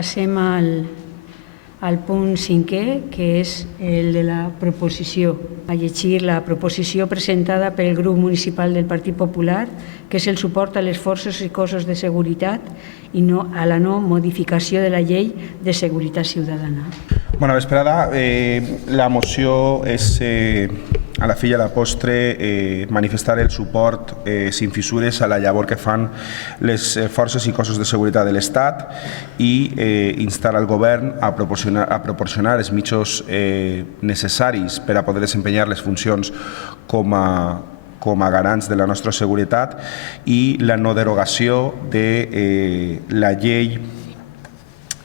Passem al punt 5è, que és el de la proposició. A llegir la proposició presentada pel grup municipal del Partit Popular, que és el suport a les forces i cossos de seguretat i a la no modificació de la llei de seguretat ciutadana. Bona vesprada. La moció és, a la fi i a la postre, manifestar el suport sin fissures a la llavor que fan les forces i cossos de seguretat de l'Estat i instar al govern a proporcionar els mitjans necessaris per a poder desempenyar les funcions com a garants de la nostra seguretat i la no derogació de la llei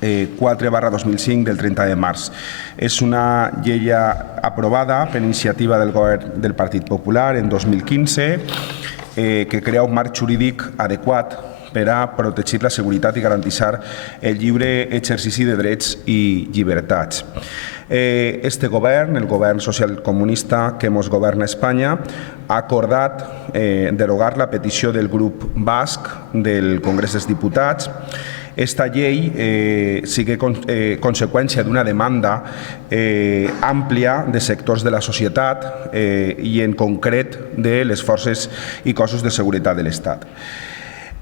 4/2005 del 30 de març. És una llei aprovada per iniciativa del govern del Partit Popular en 2015 que crea un marc jurídic adequat per a protegir la seguretat i garantir el lliure exercici de drets i llibertats. Este govern, el govern socialcomunista que ens governa a Espanya, ha acordat derogar la petició del grup basc del Congrés dels Diputats. Esta llei sigui conseqüència d'una demanda àmplia de sectors de la societat i en concret de les forces i cossos de seguretat de l'Estat.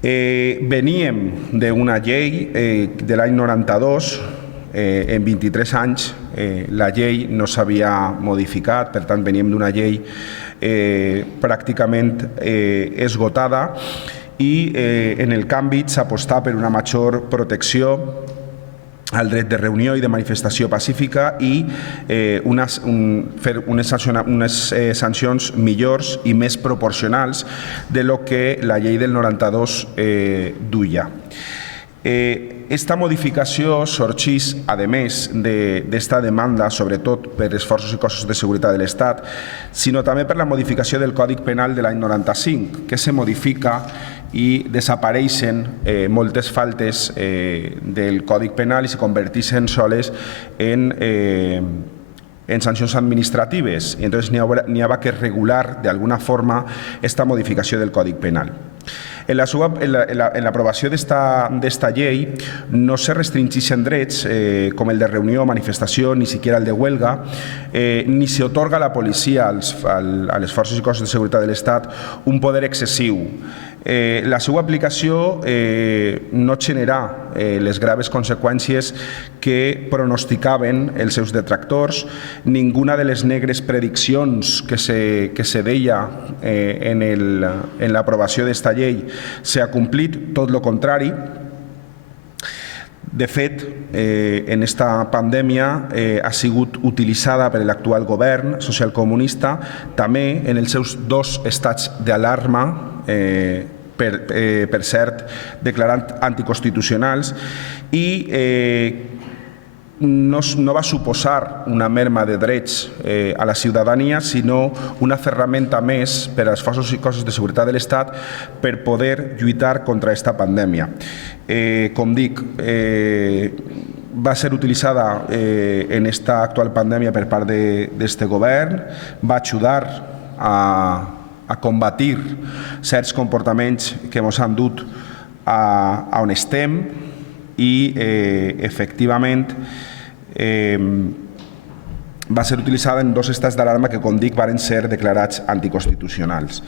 Veníem d'una llei de l'any 92, en 23 anys la llei no s'havia modificat, per tant veníem d'una llei pràcticament esgotada i en el canvi s'apostar per una major protecció al dret de reunió i de manifestació pacífica i fer unes sancions millors i més proporcionals de lo que la llei del 92 duia. Esta modificació sorgeix, a més d'esta demanda, sobretot per les forces i cossos de seguretat de l'Estat, sinó també per la modificació del Codi Penal de l'any 95, que se modifica i desapareixen moltes faltes del Codi Penal i se converteixen soles en sancions administratives. I llavors n'hi havia que regular d'alguna forma esta modificació del Codi Penal. En l'aprovació d'esta llei no se restringeixen drets com el de reunió, manifestació, ni siquiera el de huelga, ni s'atorga a la policia, a les forces i cossos de seguretat de l'Estat, un poder excessiu. La seva aplicació no genera les graves conseqüències que pronosticaven els seus detractors. Ninguna de les negres prediccions que se deia en l'aprovació d'esta llei s'ha complit, tot el contrari. De fet, en esta pandèmia ha sigut utilitzada per l'actual govern socialcomunista també en els seus dos estats d'alarma, per cert, declarant anticonstitucionals, i no va suposar una merma de drets a la ciutadania, sinó una ferramenta més per als forces i cossos de seguretat de l'Estat per poder lluitar contra aquesta pandèmia. Com dic, va ser utilitzada en esta actual pandèmia per part d'este govern, va ajudar a combatir certs comportaments que ens han dut a on estem i efectivament va ser utilitzada en dos estats d'alarma que, com dic, van ser declarats anticonstitucionals.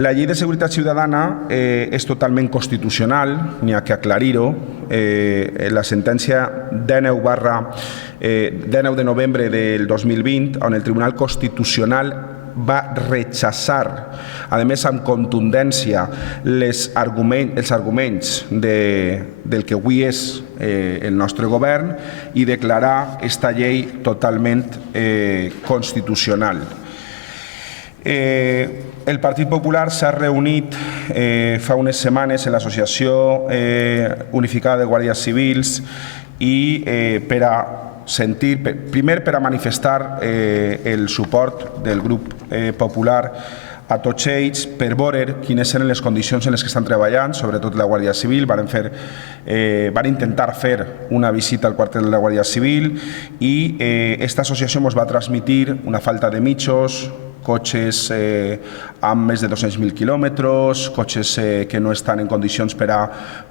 La llei de seguretat ciutadana és totalment constitucional, n'hi ha que aclarir-ho. La sentència 19 de novembre del 2020, on el Tribunal Constitucional va rechaçar, a més amb contundència, els arguments del que avui és el nostre govern i declarar esta llei totalment constitucional. El Partit Popular s'ha reunit fa unes setmanes en l'Associació Unificada de Guàrdies Civils i per a primer per a manifestar el suport del grup popular a tots ells per veure quines eren les condicions en les que estan treballant, sobretot la Guàrdia Civil. Van intentar fer una visita al quartel de la Guàrdia Civil i aquesta associació ens va transmetre una falta de mitjans, cotxes amb més de 200.000 quilòmetres, cotxes que no estan en condicions per a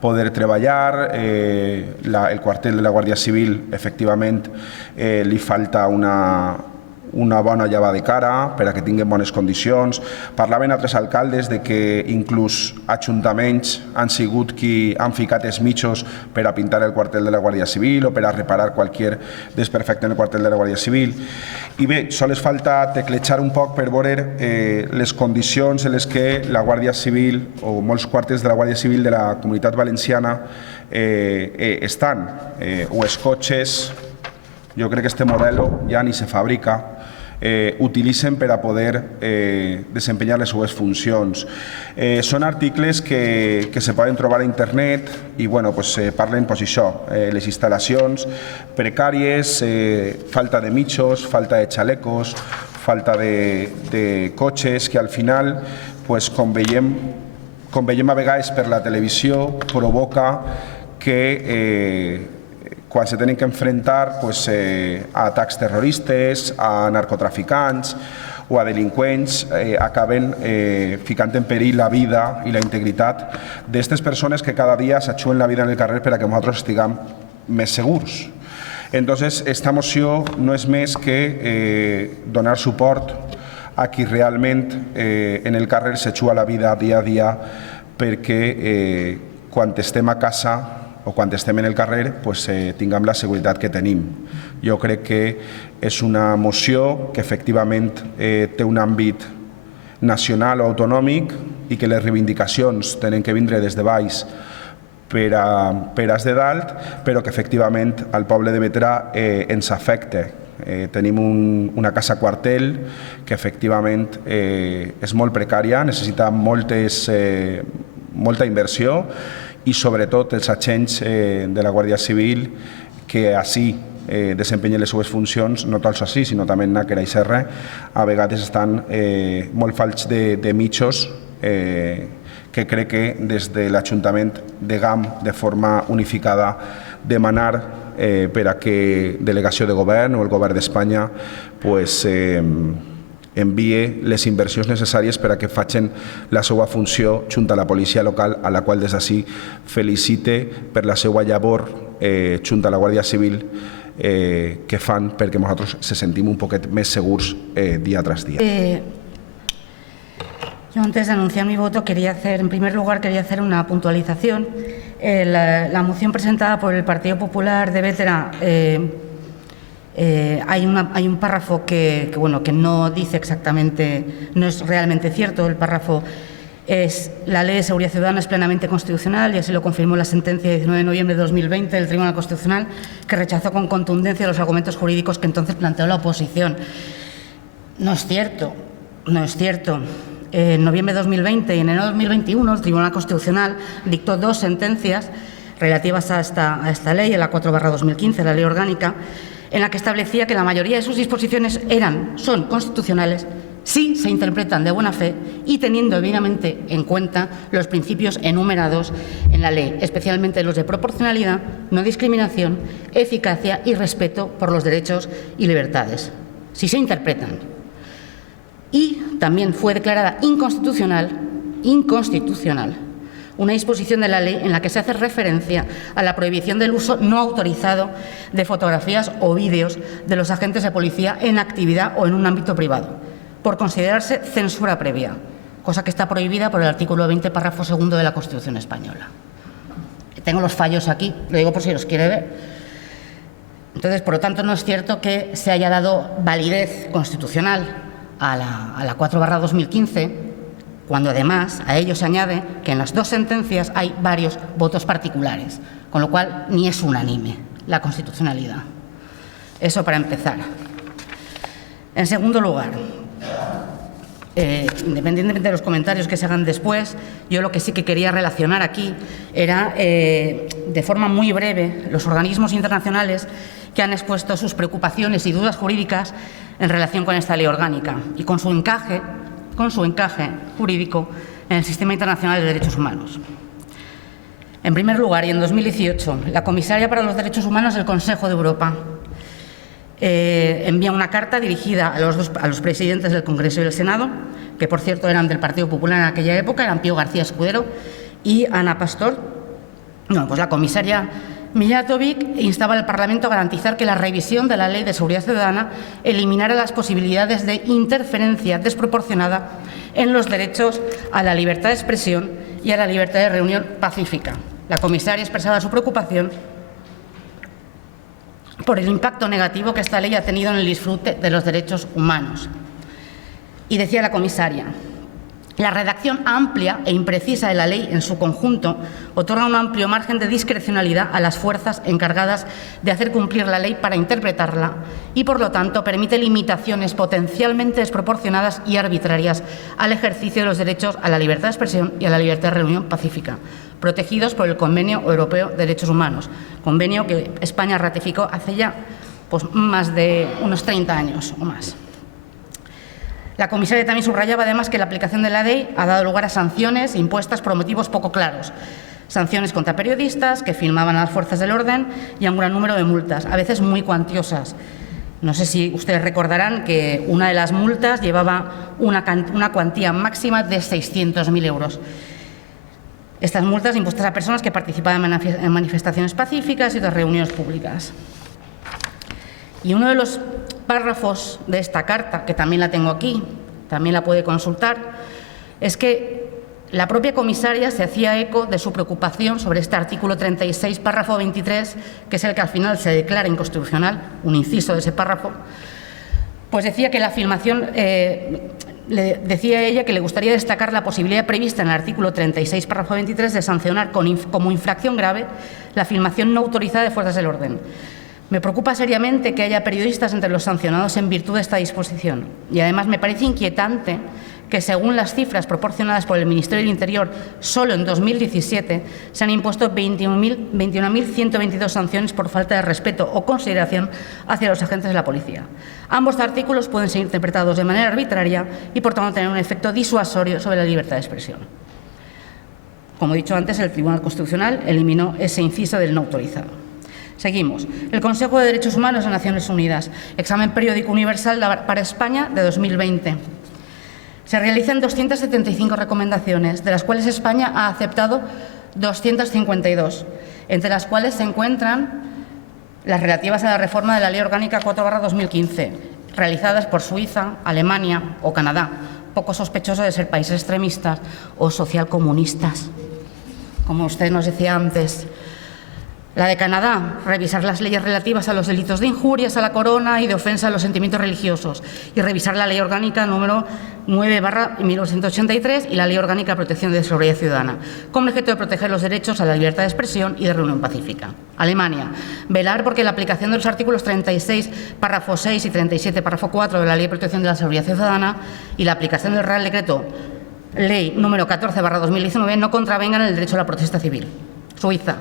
poder treballar. El quartel de la Guàrdia Civil, efectivament, li falta una bona llevada de cara per a que tinguin bones condicions. Parlaven altres alcaldes de que inclús ajuntaments han sigut qui han ficat els mitjos per a pintar el quartel de la Guàrdia Civil o per a reparar qualsevol desperfecte en el quartel de la Guàrdia Civil. I bé, sols falta teclejar un poc per veure les condicions en les que la Guàrdia Civil o molts quartels de la Guàrdia Civil de la Comunitat Valenciana estan. O els cotxes, jo crec que este modelo ja ni se fabrica, utilitzen per a poder desempenyar les seues funcions. Són articles que se poden trobar a internet i parlen això, les instal·lacions precàries, falta de mitjos, falta de xalecos, falta de cotxes que al final, com veiem a vegades per la televisió, provoca que quan se tenen que enfrentar a atacs terroristes, a narcotraficants o a delinqüents, acaben ficant en perill la vida i la integritat d'aquestes persones que cada dia s'aixuen la vida en el carrer per a que nosaltres estiguem més segurs. Entonces, esta moció no és més que donar suport a qui realment en el carrer s'aixua la vida dia a dia perquè quan estem a casa o quan estem en el carrer tinguem la seguretat que tenim. Jo crec que és una moció que efectivament té un àmbit nacional o autonòmic i que les reivindicacions tenen que vindre des de baix per a de dalt, però que efectivament al poble de Bétera ens afecta. Tenim una casa quartel que efectivament és molt precària, necessita molta inversió i sobretot els agents de la Guàrdia Civil que així desempenyen les seues funcions, no tals així, sinó també en Nàquera i Serra, a vegades estan molt falts de mitjos que crec que des de l'Ajuntament de GAM, de forma unificada, demanar per a que delegació de govern o el govern d'Espanya envie les inversions necessàries per a que facin la seva funció junt a la policia local, a la qual des d'ací felicite per la seva llavor junt a la Guàrdia Civil que fan perquè nosaltres se sentim un poquet més segurs dia tras dia. Yo antes de anunciar mi voto en primer lugar quería hacer una puntualización. La moción presentada por el Partido Popular de Bétera hay un párrafo que no dice exactamente, no es realmente cierto. El párrafo es: la Ley de Seguridad Ciudadana es plenamente constitucional, y así lo confirmó la sentencia de 19 de noviembre de 2020 del Tribunal Constitucional, que rechazó con contundencia los argumentos jurídicos que entonces planteó la oposición. No es cierto, no es cierto. En noviembre de 2020 y en enero de 2021 el Tribunal Constitucional dictó dos sentencias relativas a esta ley, a la 4/2015, la Ley Orgánica, en la que establecía que la mayoría de sus disposiciones son constitucionales si se interpretan de buena fe y teniendo debidamente en cuenta los principios enumerados en la ley, especialmente los de proporcionalidad, no discriminación, eficacia y respeto por los derechos y libertades. Si se interpretan. Y también fue declarada inconstitucional, una disposición de la ley en la que se hace referencia a la prohibición del uso no autorizado de fotografías o vídeos de los agentes de policía en actividad o en un ámbito privado, por considerarse censura previa, cosa que está prohibida por el artículo 20, párrafo segundo de la Constitución española. Tengo los fallos aquí, lo digo por si los quiere ver. Entonces, por lo tanto, no es cierto que se haya dado validez constitucional a la 4/2015, cuando además a ello se añade que en las dos sentencias hay varios votos particulares, con lo cual ni es unánime la constitucionalidad. Eso para empezar. En segundo lugar, independientemente de los comentarios que se hagan después, yo lo que sí que quería relacionar aquí era, de forma muy breve, los organismos internacionales que han expuesto sus preocupaciones y dudas jurídicas en relación con esta ley orgánica y con su encaje jurídico en el sistema internacional de derechos humanos. En primer lugar, y en 2018, la comisaria para los derechos humanos del Consejo de Europa envía una carta dirigida a los presidentes del Congreso y del Senado, que por cierto eran del Partido Popular en aquella época, eran Pío García Escudero y Ana Pastor. Bueno, pues la comisaria Mijatovic instaba al Parlamento a garantizar que la revisión de la Ley de Seguridad Ciudadana eliminara las posibilidades de interferencia desproporcionada en los derechos a la libertad de expresión y a la libertad de reunión pacífica. La comisaria expresaba su preocupación por el impacto negativo que esta ley ha tenido en el disfrute de los derechos humanos. Y decía la comisaria: la redacción amplia e imprecisa de la ley en su conjunto otorga un amplio margen de discrecionalidad a las fuerzas encargadas de hacer cumplir la ley para interpretarla y, por lo tanto, permite limitaciones potencialmente desproporcionadas y arbitrarias al ejercicio de los derechos a la libertad de expresión y a la libertad de reunión pacífica, protegidos por el Convenio Europeo de Derechos Humanos, convenio que España ratificó hace ya más de unos 30 años o más. La comisaria también subrayaba además que la aplicación de la ley ha dado lugar a sanciones impuestas por motivos poco claros. Sanciones contra periodistas que filmaban a las fuerzas del orden y a un gran número de multas, a veces muy cuantiosas. No sé si ustedes recordarán que una de las multas llevaba una cuantía máxima de 600.000 euros. Estas multas impuestas a personas que participaban en manifestaciones pacíficas y de reuniones públicas. Y uno de los párrafos de esta carta, que también la tengo aquí, también la puede consultar, es que la propia comisaria se hacía eco de su preocupación sobre este artículo 36, párrafo 23, que es el que al final se declara inconstitucional, un inciso de ese párrafo. Pues decía que la filmación, decía ella que le gustaría destacar la posibilidad prevista en el artículo 36, párrafo 23, de sancionar como infracción grave la filmación no autorizada de fuerzas del orden. Me preocupa seriamente que haya periodistas entre los sancionados en virtud de esta disposición. Y además me parece inquietante que, según las cifras proporcionadas por el Ministerio del Interior, solo en 2017 se han impuesto 21.122 sanciones por falta de respeto o consideración hacia los agentes de la policía. Ambos artículos pueden ser interpretados de manera arbitraria y, por tanto, tener un efecto disuasorio sobre la libertad de expresión. Como he dicho antes, el Tribunal Constitucional eliminó ese inciso del no autorizado. Seguimos. El Consejo de Derechos Humanos de Naciones Unidas. Examen periódico universal para España de 2020. Se realizan 275 recomendaciones, de las cuales España ha aceptado 252, entre las cuales se encuentran las relativas a la reforma de la Ley Orgánica 4/2015, realizadas por Suiza, Alemania o Canadá, poco sospechoso de ser países extremistas o socialcomunistas, como usted nos decía antes. La de Canadá, revisar las leyes relativas a los delitos de injurias a la corona y de ofensa a los sentimientos religiosos, y revisar la Ley Orgánica número 9/1983 y la Ley Orgánica de Protección de la Seguridad Ciudadana, con el objeto de proteger los derechos a la libertad de expresión y de reunión pacífica. Alemania, velar porque la aplicación de los artículos 36, párrafo 6 y 37, párrafo 4 de la Ley de Protección de la Seguridad Ciudadana y la aplicación del Real Decreto Ley número 14/2019 no contravengan el derecho a la protesta civil. Suiza,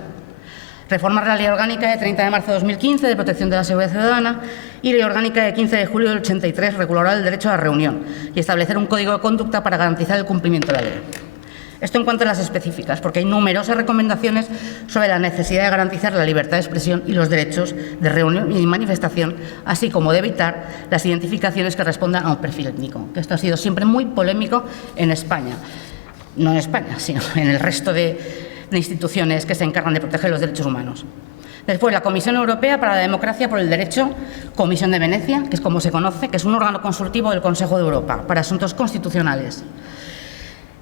reformar la Ley Orgánica de 30 de marzo de 2015 de Protección de la Seguridad Ciudadana y Ley Orgánica de 15 de julio del 83 regulará el derecho a la reunión y establecer un código de conducta para garantizar el cumplimiento de la ley. Esto en cuanto a las específicas, porque hay numerosas recomendaciones sobre la necesidad de garantizar la libertad de expresión y los derechos de reunión y manifestación, así como de evitar las identificaciones que respondan a un perfil étnico, que esto ha sido siempre muy polémico en España. No en España, sino en el resto de instituciones que se encargan de proteger los derechos humanos. Después, la Comisión Europea para la Democracia por el Derecho, Comisión de Venecia, que es como se conoce, que es un órgano consultivo del Consejo de Europa para asuntos constitucionales.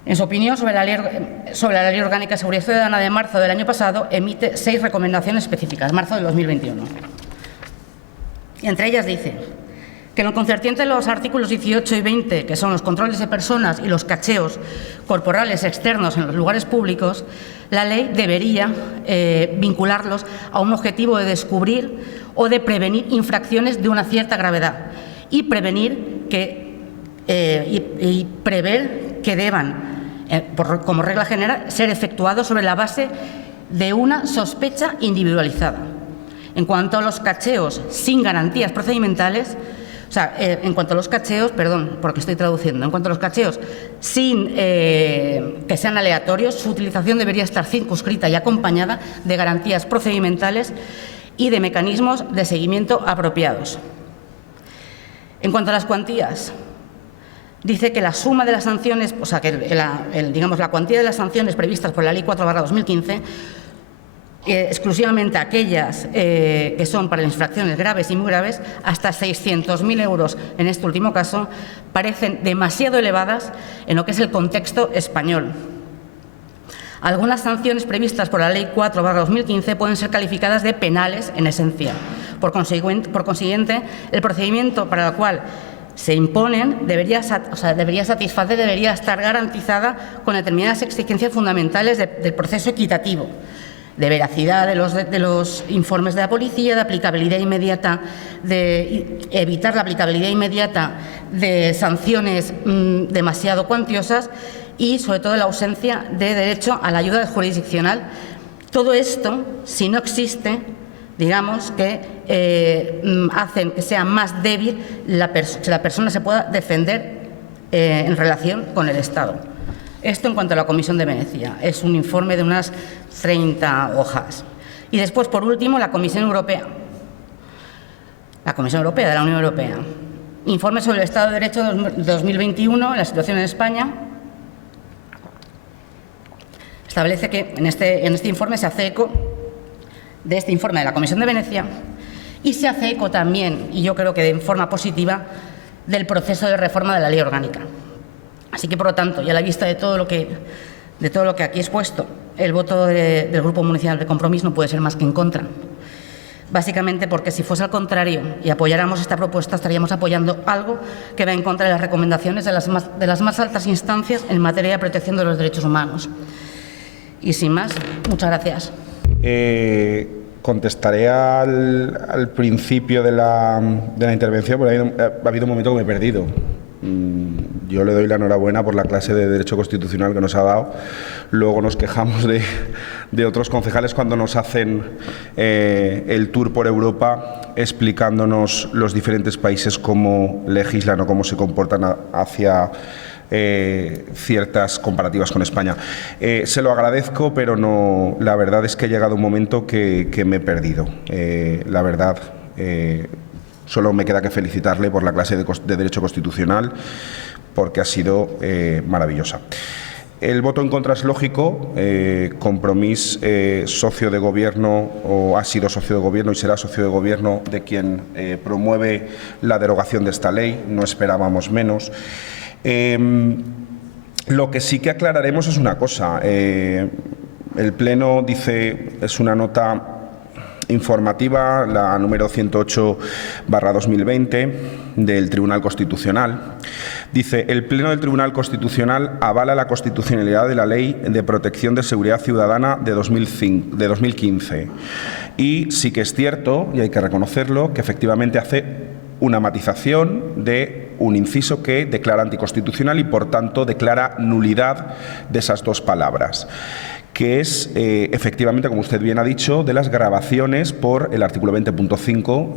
En su opinión sobre la Ley Orgánica de Seguridad Ciudadana de marzo del año pasado, emite 6 recomendaciones específicas, marzo de 2021. Y entre ellas dice que en lo concerniente a los artículos 18 y 20, que son los controles de personas y los cacheos corporales externos en los lugares públicos, la ley debería vincularlos a un objetivo de descubrir o de prevenir infracciones de una cierta gravedad y prever que deban, como regla general, ser efectuados sobre la base de una sospecha individualizada. En cuanto a los cacheos sin garantías procedimentales, en cuanto a los cacheos sin que sean aleatorios, su utilización debería estar circunscrita y acompañada de garantías procedimentales y de mecanismos de seguimiento apropiados. En cuanto a las cuantías, dice que la suma de las sanciones, o sea, que digamos, la cuantía de las sanciones previstas por la Ley 4/2015, exclusivamente aquellas que son para infracciones graves y muy graves, hasta 600.000 euros en este último caso, parecen demasiado elevadas en lo que es el contexto español. Algunas sanciones previstas por la Ley 4/2015 pueden ser calificadas de penales en esencia. Por consiguiente, el procedimiento para el cual se imponen debería satisfacer, debería estar garantizada con determinadas exigencias fundamentales del proceso equitativo, de veracidad de los informes de la policía, de aplicabilidad inmediata, de evitar la aplicabilidad inmediata de sanciones demasiado cuantiosas y, sobre todo, la ausencia de derecho a la ayuda jurisdiccional. Todo esto, si no existe, digamos que hacen que sea más débil que la persona se pueda defender en relación con el Estado. Esto en cuanto a la Comisión de Venecia. Es un informe de unas 30 hojas. Y después, por último, la Comisión Europea. La Comisión Europea de la Unión Europea. Informe sobre el Estado de Derecho 2021, la situación en España. Establece que en este informe se hace eco de este informe de la Comisión de Venecia y se hace eco también, y yo creo que de forma positiva, del proceso de reforma de la Ley Orgánica. Así que, por lo tanto, y a la vista de todo lo que aquí he expuesto, el voto del Grupo Municipal de Compromís no puede ser más que en contra. Básicamente porque, si fuese al contrario y apoyáramos esta propuesta, estaríamos apoyando algo que va en contra de las recomendaciones de las más altas instancias en materia de protección de los derechos humanos. Y sin más, muchas gracias. Contestaré al principio de la intervención, porque ha habido un momento que me he perdido. Yo le doy la enhorabuena por la clase de Derecho Constitucional que nos ha dado. Luego nos quejamos de otros concejales cuando nos hacen el tour por Europa explicándonos los diferentes países cómo legislan o cómo se comportan hacia ciertas comparativas con España. Se lo agradezco, pero no, la verdad es que ha llegado un momento que me he perdido. La verdad, solo me queda que felicitarle por la clase de Derecho Constitucional, porque ha sido maravillosa. El voto en contra es lógico. Compromís, socio de gobierno, o ha sido socio de gobierno y será socio de gobierno de quien promueve la derogación de esta ley. No esperábamos menos. Lo que sí que aclararemos es una cosa. El Pleno dice, es una nota informativa, la número 108/2020 del Tribunal Constitucional. Dice: el Pleno del Tribunal Constitucional avala la constitucionalidad de la Ley de Protección de Seguridad Ciudadana de 2015. Y sí que es cierto, y hay que reconocerlo, que efectivamente hace una matización de un inciso que declara anticonstitucional y, por tanto, declara nulidad de esas dos palabras, que es, efectivamente, como usted bien ha dicho, de las grabaciones por el artículo 20.5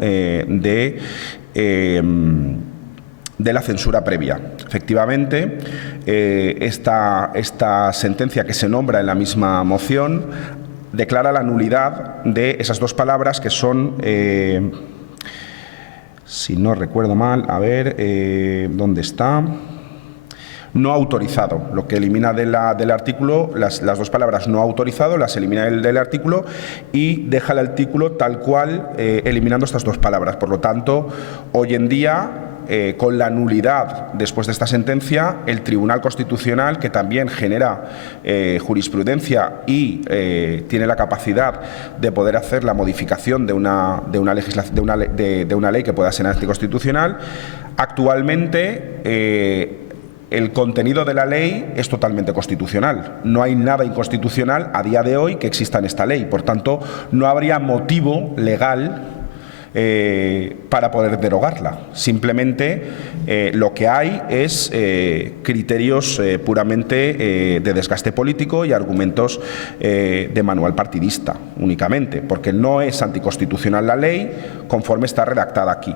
de la censura previa. Efectivamente, esta sentencia que se nombra en la misma moción declara la nulidad de esas dos palabras que son, si no recuerdo mal, a ver, ¿dónde está? No autorizado, lo que elimina del artículo, las dos palabras no autorizado, las elimina del artículo y deja el artículo tal cual, eliminando estas dos palabras. Por lo tanto, hoy en día, con la nulidad después de esta sentencia, el Tribunal Constitucional, que también genera jurisprudencia y tiene la capacidad de poder hacer la modificación de una ley que pueda ser anticonstitucional, actualmente el contenido de la ley es totalmente constitucional. No hay nada inconstitucional a día de hoy que exista en esta ley. Por tanto, no habría motivo legal para poder derogarla. Simplemente lo que hay es criterios puramente de desgaste político y argumentos de manual partidista únicamente, porque no es anticonstitucional la ley conforme está redactada aquí.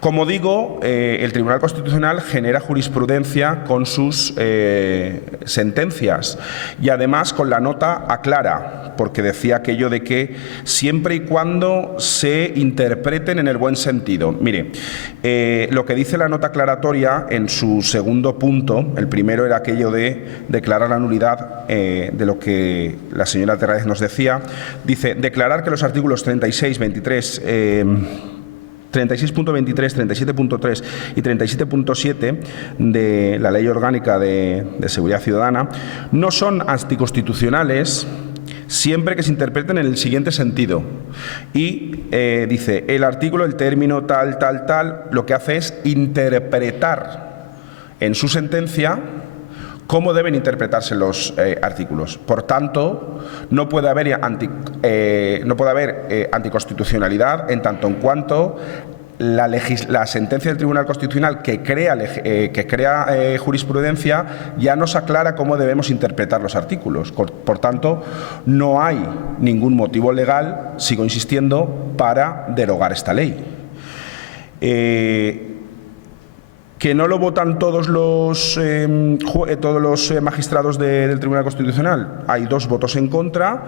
Como digo, el Tribunal Constitucional genera jurisprudencia con sus sentencias y además con la nota aclara, porque decía aquello de que siempre y cuando se interpreten en el buen sentido. Mire, lo que dice la nota aclaratoria en su segundo punto, el primero era aquello de declarar la nulidad de lo que la señora Terrades nos decía, dice declarar que los artículos 36, 23, 36.23, 37.3 y 37.7 de la Ley Orgánica de Seguridad Ciudadana no son anticonstitucionales siempre que se interpreten en el siguiente sentido. Y dice, el artículo, el término tal, lo que hace es interpretar en su sentencia cómo deben interpretarse los artículos. Por tanto, no puede haber anticonstitucionalidad en tanto en cuanto la sentencia del Tribunal Constitucional que crea jurisprudencia ya nos aclara cómo debemos interpretar los artículos. Por tanto, no hay ningún motivo legal, sigo insistiendo, para derogar esta ley. Que no lo votan todos los magistrados del Tribunal Constitucional. Hay 2 votos en contra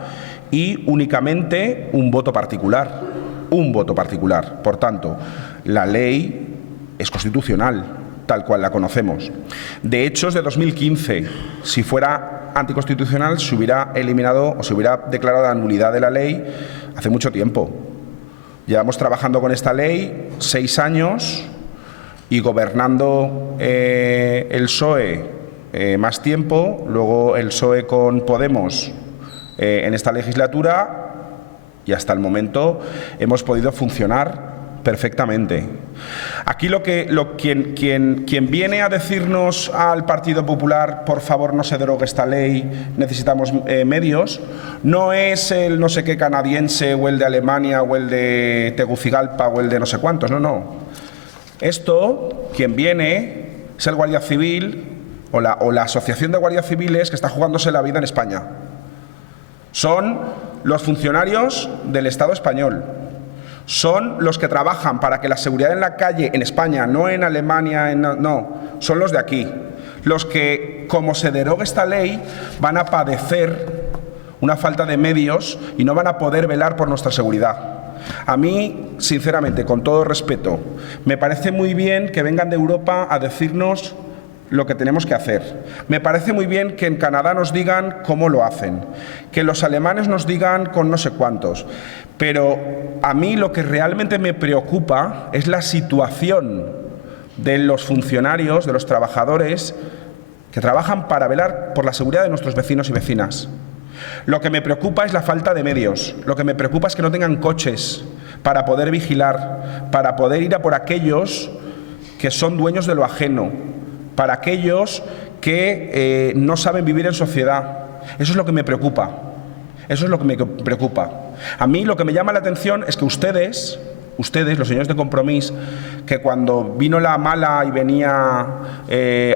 y únicamente un voto particular. Un voto particular. Por tanto, la ley es constitucional, tal cual la conocemos. De hecho, es de 2015. Si fuera anticonstitucional, se hubiera eliminado o se hubiera declarado la nulidad de la ley hace mucho tiempo. Llevamos trabajando con esta ley 6 años y gobernando el PSOE más tiempo, luego el PSOE con Podemos en esta legislatura y hasta el momento hemos podido funcionar perfectamente. Aquí quien viene a decirnos al Partido Popular, por favor no se derogue esta ley, necesitamos medios, no es el no sé qué canadiense o el de Alemania o el de Tegucigalpa o el de no sé cuántos, no. Esto, quien viene, es el Guardia Civil o la Asociación de Guardias Civiles que está jugándose la vida en España. Son los funcionarios del Estado español. Son los que trabajan para que la seguridad en la calle, en España, no en Alemania, no, son los de aquí. Los que, como se derogue esta ley, van a padecer una falta de medios y no van a poder velar por nuestra seguridad. A mí, sinceramente, con todo respeto, me parece muy bien que vengan de Europa a decirnos lo que tenemos que hacer. Me parece muy bien que en Canadá nos digan cómo lo hacen, que los alemanes nos digan con no sé cuántos. Pero a mí lo que realmente me preocupa es la situación de los funcionarios, de los trabajadores que trabajan para velar por la seguridad de nuestros vecinos y vecinas. Lo que me preocupa es la falta de medios, lo que me preocupa es que no tengan coches para poder vigilar, para poder ir a por aquellos que son dueños de lo ajeno, para aquellos que no saben vivir en sociedad. Eso es lo que me preocupa, eso es lo que me preocupa. A mí lo que me llama la atención es que ustedes, los señores de Compromís, que cuando vino la mala y venía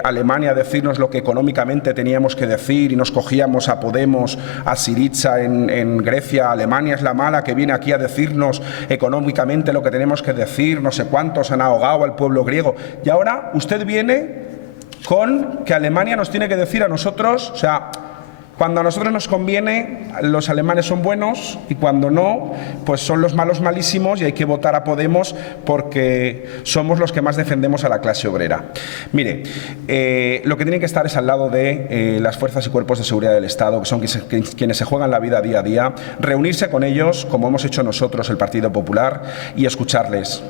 Alemania a decirnos lo que económicamente teníamos que decir y nos cogíamos a Podemos, a Syriza en Grecia, Alemania es la mala que viene aquí a decirnos económicamente lo que tenemos que decir, no sé cuántos han ahogado al pueblo griego. Y ahora usted viene con que Alemania nos tiene que decir a nosotros, o sea, cuando a nosotros nos conviene, los alemanes son buenos y cuando no, pues son los malos malísimos y hay que votar a Podemos porque somos los que más defendemos a la clase obrera. Mire, lo que tienen que estar es al lado de las fuerzas y cuerpos de seguridad del Estado, que son quienes se juegan la vida día a día, reunirse con ellos, como hemos hecho nosotros, el Partido Popular, y escucharles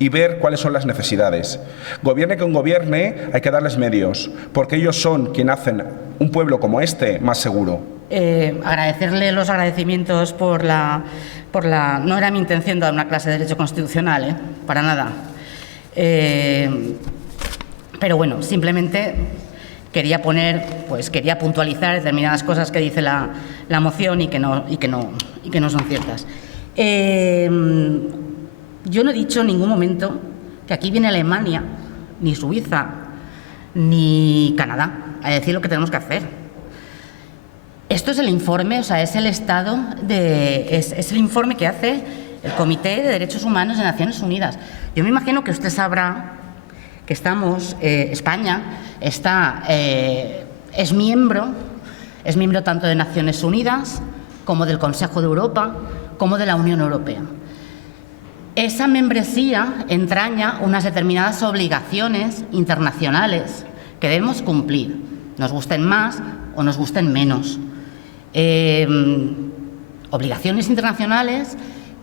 y ver cuáles son las necesidades. Gobierne con gobierne, hay que darles medios, porque ellos son quienes hacen un pueblo como este más seguro. Agradecerle los agradecimientos por la... No era mi intención dar una clase de Derecho Constitucional, para nada. Pero bueno, simplemente quería puntualizar determinadas cosas que dice la moción y que no son ciertas. Yo no he dicho en ningún momento que aquí viene Alemania, ni Suiza, ni Canadá a decir lo que tenemos que hacer. Esto es el informe, o sea, es el estado es el informe que hace el Comité de Derechos Humanos de Naciones Unidas. Yo me imagino que usted sabrá que España es miembro tanto de Naciones Unidas como del Consejo de Europa, como de la Unión Europea. Esa membresía entraña unas determinadas obligaciones internacionales que debemos cumplir, nos gusten más o nos gusten menos. Obligaciones internacionales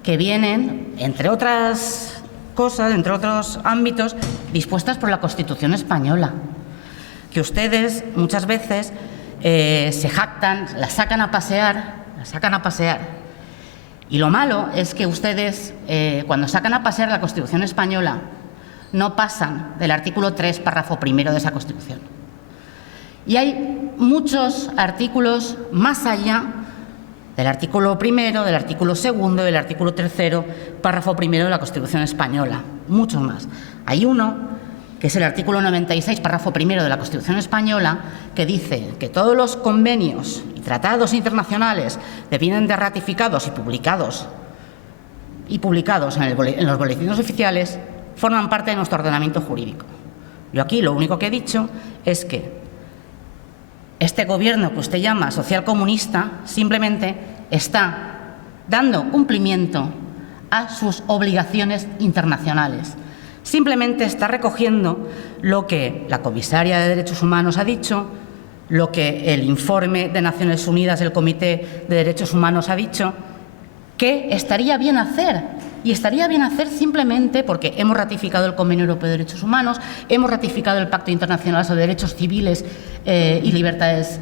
que vienen, entre otras cosas, entre otros ámbitos, dispuestas por la Constitución española, que ustedes muchas veces se jactan, la sacan a pasear. Y lo malo es que ustedes, cuando sacan a pasear la Constitución española, no pasan del artículo 3, párrafo primero de esa Constitución. Y hay muchos artículos más allá del artículo primero, del artículo segundo, del artículo tercero, párrafo primero de la Constitución española. Muchos más. Hay uno, que es el artículo 96, párrafo primero de la Constitución española, que dice que todos los convenios y tratados internacionales debían de ratificados y publicados en los boletines oficiales, forman parte de nuestro ordenamiento jurídico. Yo aquí lo único que he dicho es que este gobierno que usted llama socialcomunista simplemente está dando cumplimiento a sus obligaciones internacionales. Simplemente está recogiendo lo que la comisaria de Derechos Humanos ha dicho, lo que el informe de Naciones Unidas del Comité de Derechos Humanos ha dicho, que estaría bien hacer. Y estaría bien hacer simplemente porque hemos ratificado el Convenio Europeo de Derechos Humanos, hemos ratificado el Pacto Internacional sobre Derechos Civiles y Libertades,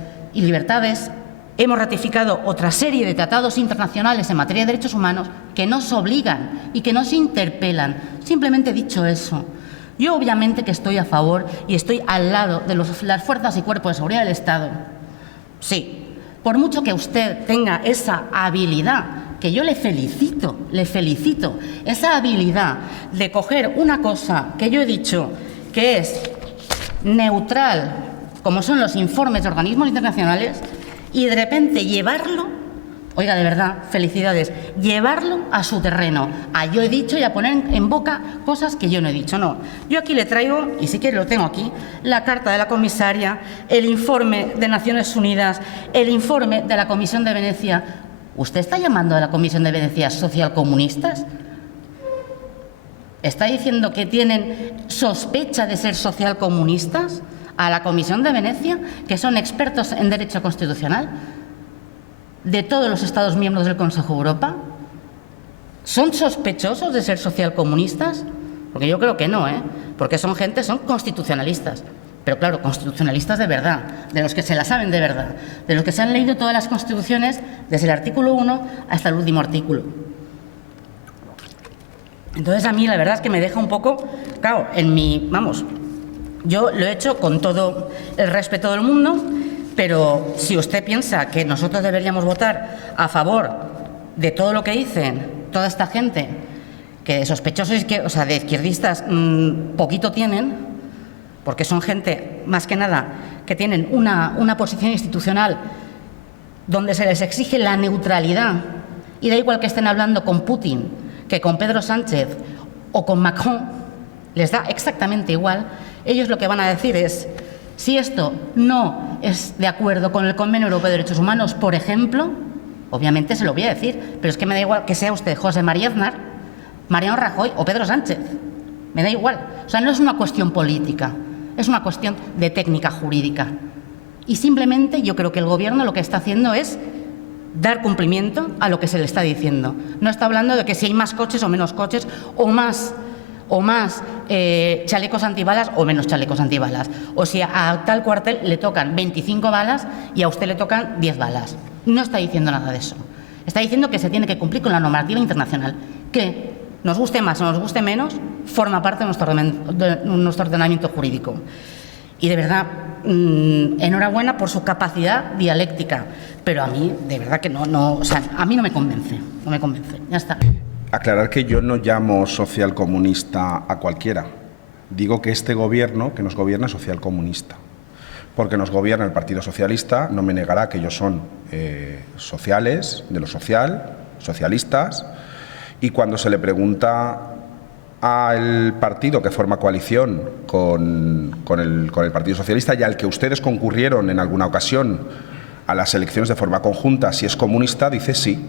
hemos ratificado otra serie de tratados internacionales en materia de derechos humanos que nos obligan y que nos interpelan. Simplemente he dicho eso. Yo obviamente que estoy a favor y estoy al lado de las fuerzas y cuerpos de seguridad del Estado. Sí, por mucho que usted tenga esa habilidad, que yo le felicito, esa habilidad de coger una cosa que yo he dicho que es neutral, como son los informes de organismos internacionales, y de repente llevarlo, oiga, de verdad, felicidades, llevarlo a su terreno, a yo he dicho y a poner en boca cosas que yo no he dicho. No, yo aquí le traigo, y si quiere lo tengo aquí, la carta de la comisaria, el informe de Naciones Unidas, el informe de la Comisión de Venecia. ¿Usted está llamando a la Comisión de Venecia socialcomunistas? ¿Está diciendo que tienen sospecha de ser socialcomunistas a la Comisión de Venecia, que son expertos en derecho constitucional de todos los Estados miembros del Consejo de Europa? ¿Son sospechosos de ser socialcomunistas? Porque yo creo que no, porque son constitucionalistas. Pero claro, constitucionalistas de verdad, de los que se la saben de verdad, de los que se han leído todas las constituciones desde el artículo 1 hasta el último artículo. Entonces a mí la verdad es que me deja un poco, claro, yo lo he hecho con todo el respeto del mundo, pero si usted piensa que nosotros deberíamos votar a favor de todo lo que dicen toda esta gente, que de sospechosos, de izquierdistas poquito tienen, porque son gente, más que nada, que tienen una posición institucional donde se les exige la neutralidad, y da igual que estén hablando con Putin, que con Pedro Sánchez o con Macron, les da exactamente igual. Ellos lo que van a decir es, si esto no es de acuerdo con el Convenio Europeo de Derechos Humanos, por ejemplo, obviamente se lo voy a decir, pero es que me da igual que sea usted José María Aznar, Mariano Rajoy o Pedro Sánchez. Me da igual. O sea, no es una cuestión política, es una cuestión de técnica jurídica. Y simplemente yo creo que el Gobierno lo que está haciendo es dar cumplimiento a lo que se le está diciendo. No está hablando de que si hay más coches o menos coches, o más chalecos antibalas o menos chalecos antibalas. O si a tal cuartel le tocan 25 balas y a usted le tocan 10 balas. No está diciendo nada de eso. Está diciendo que se tiene que cumplir con la normativa internacional, que nos guste más o nos guste menos, forma parte de nuestro ordenamiento jurídico. Y de verdad, enhorabuena por su capacidad dialéctica, pero a mí, de verdad que a mí no me convence, ya está. Aclarar que yo no llamo socialcomunista a cualquiera. Digo que este gobierno que nos gobierna es socialcomunista. Porque nos gobierna el Partido Socialista, no me negará que ellos son sociales, de lo social, socialistas, Y cuando se le pregunta al partido que forma coalición con el Partido Socialista y al que ustedes concurrieron en alguna ocasión a las elecciones de forma conjunta, si es comunista, dice sí.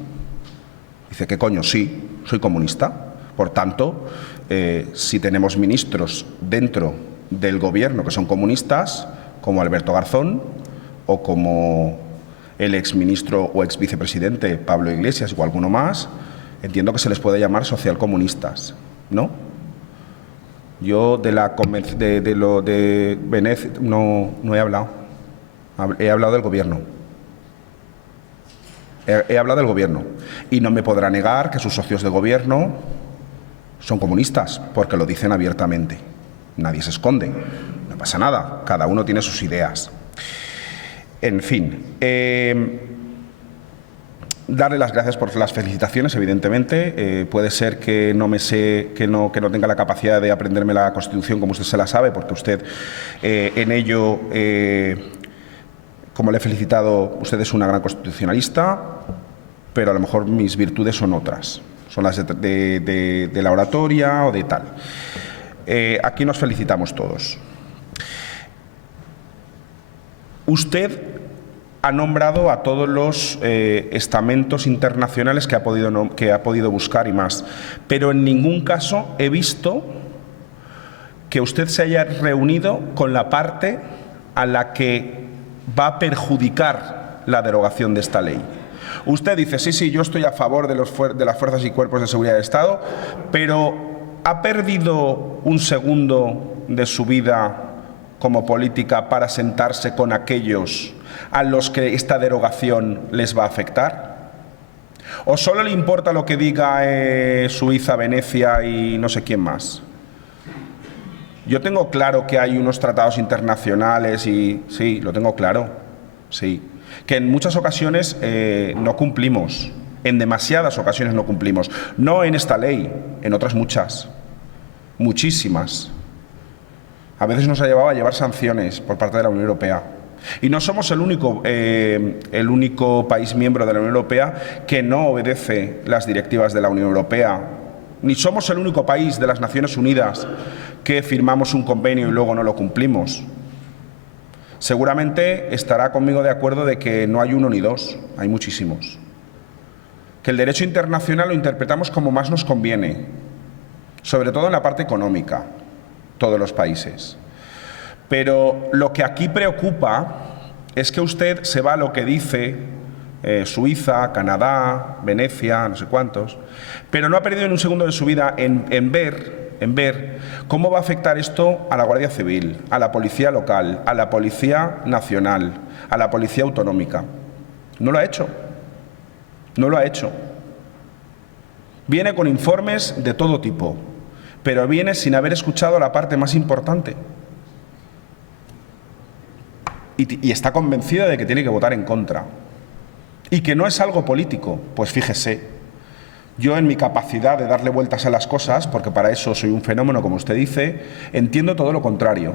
Dice, ¿qué coño? Sí, soy comunista. Por tanto, si tenemos ministros dentro del gobierno que son comunistas, como Alberto Garzón o como el exministro o exvicepresidente Pablo Iglesias o alguno más, entiendo que se les puede llamar socialcomunistas, ¿no? Yo de lo de Venecia no he hablado. He hablado del gobierno. He hablado del gobierno. Y no me podrá negar que sus socios de gobierno son comunistas, porque lo dicen abiertamente. Nadie se esconde. No pasa nada. Cada uno tiene sus ideas. En fin. Darle las gracias por las felicitaciones, evidentemente. Puede ser que que no tenga la capacidad de aprenderme la Constitución como usted se la sabe, porque usted en ello, como le he felicitado, usted es una gran constitucionalista, pero a lo mejor mis virtudes son otras, son las de la oratoria o de tal. Aquí nos felicitamos todos. Usted ha nombrado a todos los estamentos internacionales que ha podido buscar y más, pero en ningún caso he visto que usted se haya reunido con la parte a la que va a perjudicar la derogación de esta ley. Usted dice, sí, yo estoy a favor de las fuerzas y cuerpos de seguridad del Estado, pero ¿ha perdido un segundo de su vida como política para sentarse con aquellos a los que esta derogación les va a afectar? ¿O solo le importa lo que diga Suiza, Venecia y no sé quién más? Yo tengo claro que hay unos tratados internacionales y sí, lo tengo claro, sí, que en muchas ocasiones no cumplimos, en demasiadas ocasiones no cumplimos, no en esta ley, en otras muchas, muchísimas. A veces nos ha llevado a llevar sanciones por parte de la Unión Europea. Y no somos el único país miembro de la Unión Europea que no obedece las directivas de la Unión Europea. Ni somos el único país de las Naciones Unidas que firmamos un convenio y luego no lo cumplimos. Seguramente estará conmigo de acuerdo de que no hay uno ni dos, hay muchísimos. Que el derecho internacional lo interpretamos como más nos conviene, sobre todo en la parte económica, todos los países. Pero lo que aquí preocupa es que usted se va a lo que dice Suiza, Canadá, Venecia, no sé cuántos, pero no ha perdido ni un segundo de su vida en ver cómo va a afectar esto a la Guardia Civil, a la Policía Local, a la Policía Nacional, a la Policía Autonómica. No lo ha hecho. No lo ha hecho. Viene con informes de todo tipo, pero viene sin haber escuchado la parte más importante. Y está convencida de que tiene que votar en contra. Y que no es algo político. Pues fíjese, yo en mi capacidad de darle vueltas a las cosas, porque para eso soy un fenómeno, como usted dice, entiendo todo lo contrario.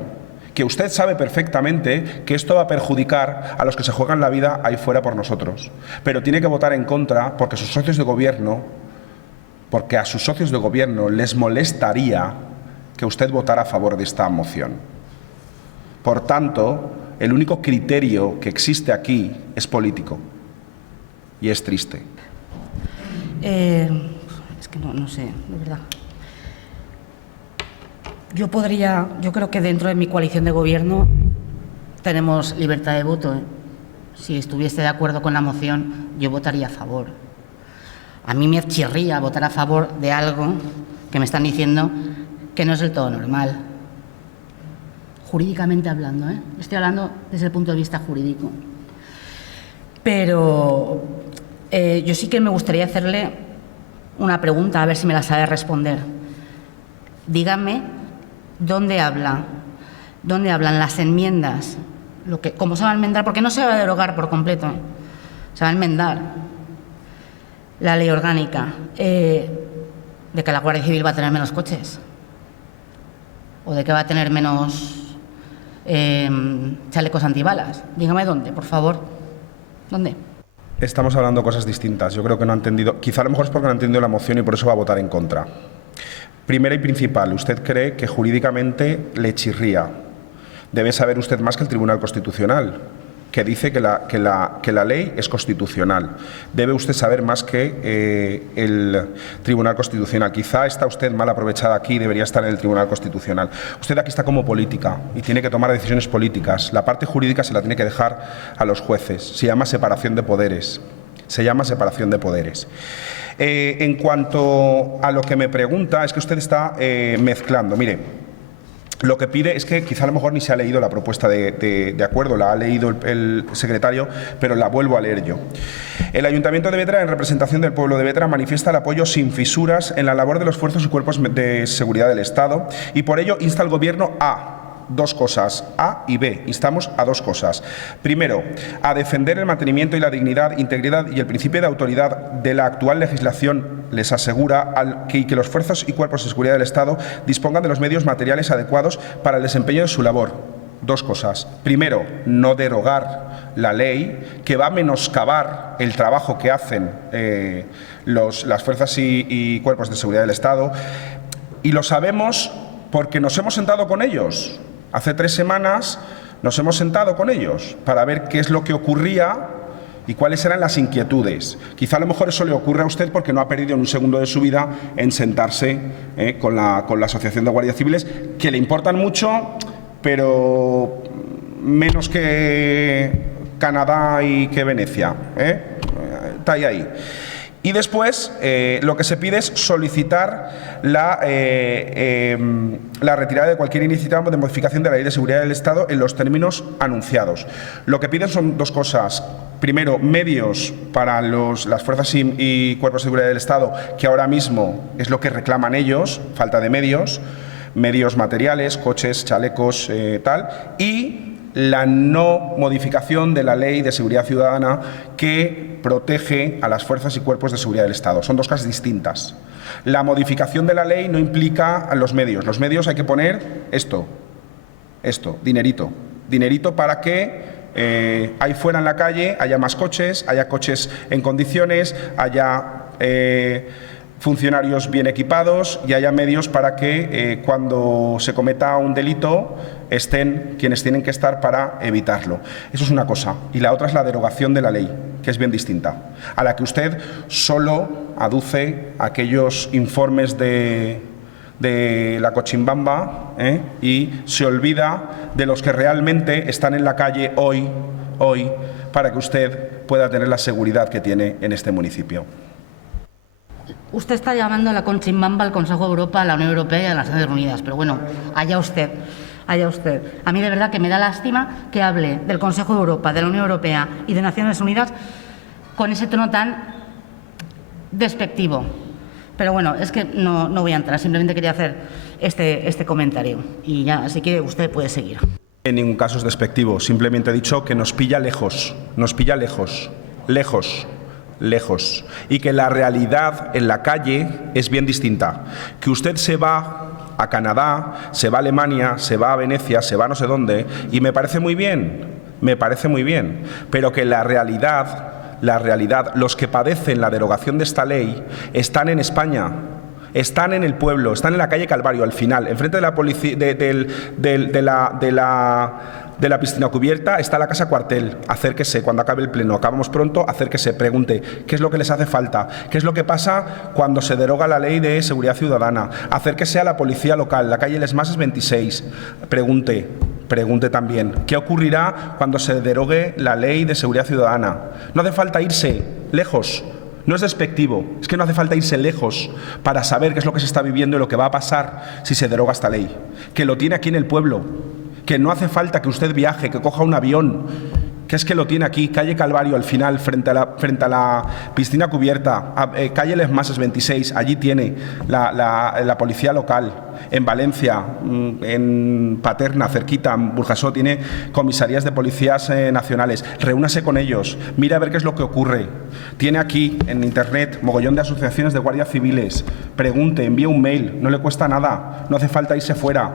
Que usted sabe perfectamente que esto va a perjudicar a los que se juegan la vida ahí fuera por nosotros. Pero tiene que votar en contra porque sus socios de gobierno, porque a sus socios de gobierno les molestaría que usted votara a favor de esta moción. Por tanto, el único criterio que existe aquí es político. Y es triste. Es que no sé, de verdad. Yo creo que dentro de mi coalición de gobierno tenemos libertad de voto. Si estuviese de acuerdo con la moción, yo votaría a favor. A mí me chirría votar a favor de algo que me están diciendo que no es del todo normal. Jurídicamente hablando, estoy hablando desde el punto de vista jurídico. Pero yo sí que me gustaría hacerle una pregunta, a ver si me la sabe responder. Dígame dónde hablan las enmiendas, cómo se va a enmendar, porque no se va a derogar por completo, se va a enmendar la ley orgánica de que la Guardia Civil va a tener menos coches o de que va a tener menos chalecos antibalas. Dígame dónde, por favor. ¿Dónde? Estamos hablando de cosas distintas. Yo creo que no ha entendido, quizá a lo mejor es porque no ha entendido la moción y por eso va a votar en contra. Primera y principal, usted cree que jurídicamente le chirría. Debe saber usted más que el Tribunal Constitucional, que dice que la ley es constitucional. Debe usted saber más que el Tribunal Constitucional. Quizá está usted mal aprovechada aquí y debería estar en el Tribunal Constitucional. Usted aquí está como política y tiene que tomar decisiones políticas. La parte jurídica se la tiene que dejar a los jueces. Se llama separación de poderes. Se llama separación de poderes. En cuanto a lo que me pregunta, es que usted está mezclando. Mire, lo que pide es que quizá a lo mejor ni se ha leído la propuesta de acuerdo, la ha leído el secretario, pero la vuelvo a leer yo. El Ayuntamiento de Vedra, en representación del pueblo de Vedra, manifiesta el apoyo sin fisuras en la labor de los fuerzas y cuerpos de seguridad del Estado y por ello insta al Gobierno a dos cosas, A y B. Instamos a dos cosas. Primero, a defender el mantenimiento y la dignidad, integridad y el principio de autoridad de la actual legislación les asegura que los fuerzas y cuerpos de seguridad del Estado dispongan de los medios materiales adecuados para el desempeño de su labor. Dos cosas. Primero, no derogar la ley que va a menoscabar el trabajo que hacen las fuerzas y cuerpos de seguridad del Estado. Y lo sabemos porque nos hemos sentado con ellos. Hace 3 semanas nos hemos sentado con ellos para ver qué es lo que ocurría y cuáles eran las inquietudes. Quizá a lo mejor eso le ocurre a usted porque no ha perdido ni un segundo de su vida en sentarse con la Asociación de Guardias Civiles, que le importan mucho, pero menos que Canadá y que Venecia. Está ahí. Y después lo que se pide es solicitar la retirada de cualquier iniciativa de modificación de la Ley de Seguridad del Estado en los términos anunciados. Lo que piden son dos cosas. Primero, medios para las fuerzas y cuerpos de seguridad del Estado, que ahora mismo es lo que reclaman ellos, falta de medios materiales, coches, chalecos, tal, y la no modificación de la Ley de Seguridad Ciudadana que protege a las fuerzas y cuerpos de seguridad del Estado. Son dos cosas distintas. La modificación de la ley no implica a los medios. Los medios hay que poner esto, dinerito para que ahí fuera en la calle haya más coches, haya coches en condiciones, haya funcionarios bien equipados y haya medios para que cuando se cometa un delito estén quienes tienen que estar para evitarlo. Eso es una cosa. Y la otra es la derogación de la ley, que es bien distinta, a la que usted solo aduce aquellos informes de la cochimbamba y se olvida de los que realmente están en la calle hoy para que usted pueda tener la seguridad que tiene en este municipio. Usted está llamando a la conchimbamba al Consejo de Europa, a la Unión Europea y a las Naciones Unidas, pero bueno, allá usted. A mí de verdad que me da lástima que hable del Consejo de Europa, de la Unión Europea y de Naciones Unidas con ese tono tan despectivo. Pero bueno, es que no voy a entrar, simplemente quería hacer este comentario. Y ya, así que usted puede seguir. En ningún caso es despectivo, simplemente he dicho que nos pilla lejos, y que la realidad en la calle es bien distinta. Que usted se va a Canadá, se va a Alemania, se va a Venecia, se va a no sé dónde, y me parece muy bien, pero que la realidad, los que padecen la derogación de esta ley están en España. Están en el pueblo, están en la calle Calvario, al final, enfrente de la policía, de la piscina cubierta está la casa cuartel. Acérquese cuando acabe el pleno, acabamos pronto, acérquese, pregunte qué es lo que les hace falta, qué es lo que pasa cuando se deroga la ley de seguridad ciudadana. Acérquese a la policía local, la calle Les Mases 26, pregunte también qué ocurrirá cuando se derogue la ley de seguridad ciudadana. No hace falta irse lejos. No es despectivo, es que no hace falta irse lejos para saber qué es lo que se está viviendo y lo que va a pasar si se deroga esta ley. Que lo tiene aquí en el pueblo, que no hace falta que usted viaje, que coja un avión, que es que lo tiene aquí, calle Calvario al final, frente a la piscina cubierta, calle Les Mases 26, allí tiene la policía local. En Valencia, en Paterna, cerquita, en Burjasó, tiene comisarías de policías nacionales. Reúnase con ellos, mire a ver qué es lo que ocurre. Tiene aquí en internet mogollón de asociaciones de guardias civiles. Pregunte, envíe un mail, no le cuesta nada, no hace falta irse fuera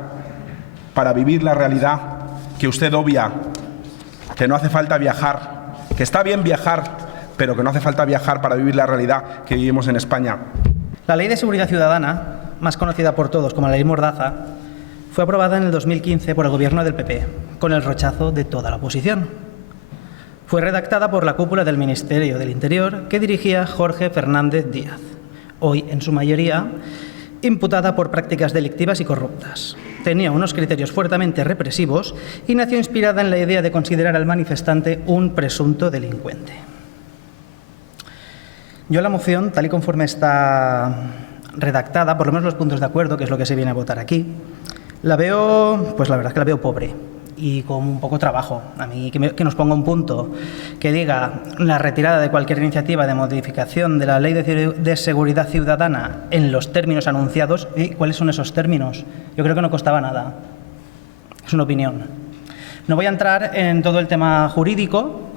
para vivir la realidad que usted obvia, que no hace falta viajar, que está bien viajar, pero que no hace falta viajar para vivir la realidad que vivimos en España. La Ley de Seguridad Ciudadana, más conocida por todos como la Ley Mordaza, fue aprobada en el 2015 por el Gobierno del PP, con el rechazo de toda la oposición. Fue redactada por la cúpula del Ministerio del Interior que dirigía Jorge Fernández Díaz, hoy en su mayoría imputada por prácticas delictivas y corruptas. Tenía unos criterios fuertemente represivos y nació inspirada en la idea de considerar al manifestante un presunto delincuente. Yo la moción, tal y conforme está redactada, por lo menos los puntos de acuerdo, que es lo que se viene a votar aquí, la veo, pues la verdad es que la veo pobre y con un poco trabajo. A mí que nos ponga un punto que diga la retirada de cualquier iniciativa de modificación de la Ley de Seguridad Ciudadana en los términos anunciados. ¿Y cuáles son esos términos? Yo creo que no costaba nada. Es una opinión. No voy a entrar en todo el tema jurídico.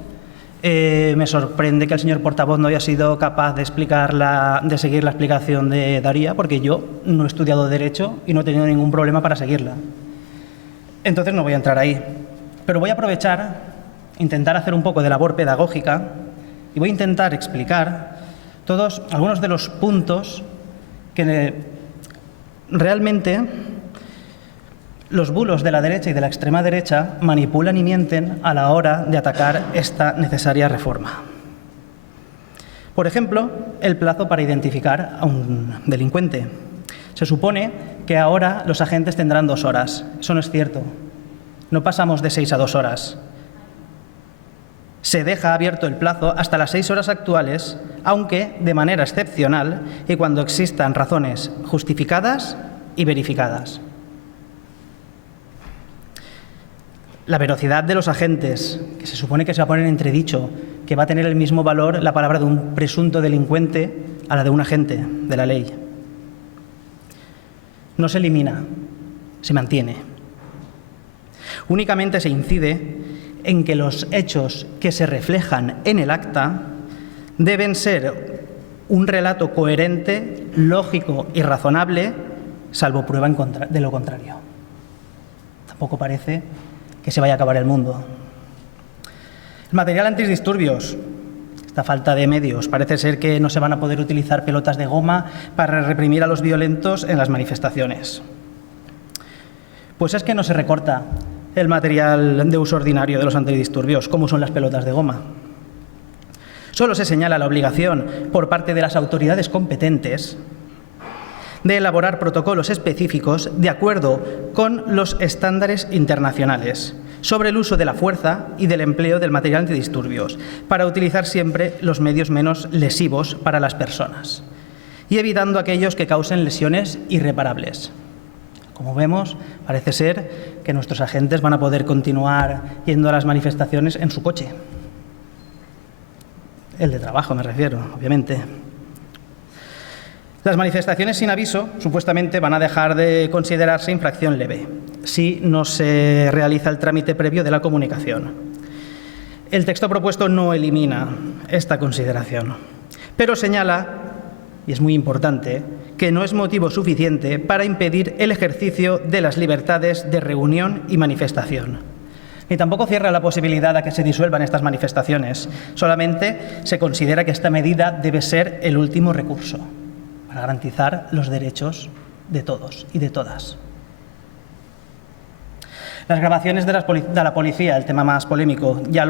Me sorprende que el señor portavoz no haya sido capaz de seguir la explicación de Daría, porque yo no he estudiado Derecho y no he tenido ningún problema para seguirla. Entonces no voy a entrar ahí. Pero voy a aprovechar, intentar hacer un poco de labor pedagógica y voy a intentar explicar algunos de los puntos que realmente los bulos de la derecha y de la extrema derecha manipulan y mienten a la hora de atacar esta necesaria reforma. Por ejemplo, el plazo para identificar a un delincuente. Se supone que ahora los agentes tendrán 2 horas. Eso no es cierto. No pasamos de 6 a 2 horas. Se deja abierto el plazo hasta las 6 horas actuales, aunque de manera excepcional y cuando existan razones justificadas y verificadas. La veracidad de los agentes, que se supone que se va a poner en entredicho, que va a tener el mismo valor la palabra de un presunto delincuente a la de un agente de la ley. No se elimina, se mantiene. Únicamente se incide en que los hechos que se reflejan en el acta deben ser un relato coherente, lógico y razonable, salvo prueba de lo contrario. Tampoco parece que se vaya a acabar el mundo. El material antidisturbios. Esta falta de medios. Parece ser que no se van a poder utilizar pelotas de goma para reprimir a los violentos en las manifestaciones. Pues es que no se recorta el material de uso ordinario de los antidisturbios, como son las pelotas de goma. Solo se señala la obligación por parte de las autoridades competentes de elaborar protocolos específicos de acuerdo con los estándares internacionales sobre el uso de la fuerza y del empleo del material antidisturbios, para utilizar siempre los medios menos lesivos para las personas y evitando aquellos que causen lesiones irreparables. Como vemos, parece ser que nuestros agentes van a poder continuar yendo a las manifestaciones en su coche. El de trabajo, me refiero, obviamente. Las manifestaciones sin aviso supuestamente van a dejar de considerarse infracción leve si no se realiza el trámite previo de la comunicación. El texto propuesto no elimina esta consideración, pero señala, y es muy importante, que no es motivo suficiente para impedir el ejercicio de las libertades de reunión y manifestación. Ni tampoco cierra la posibilidad a que se disuelvan estas manifestaciones. Solamente se considera que esta medida debe ser el último recurso para garantizar los derechos de todos y de todas. Las grabaciones de la policía, el tema más polémico, ya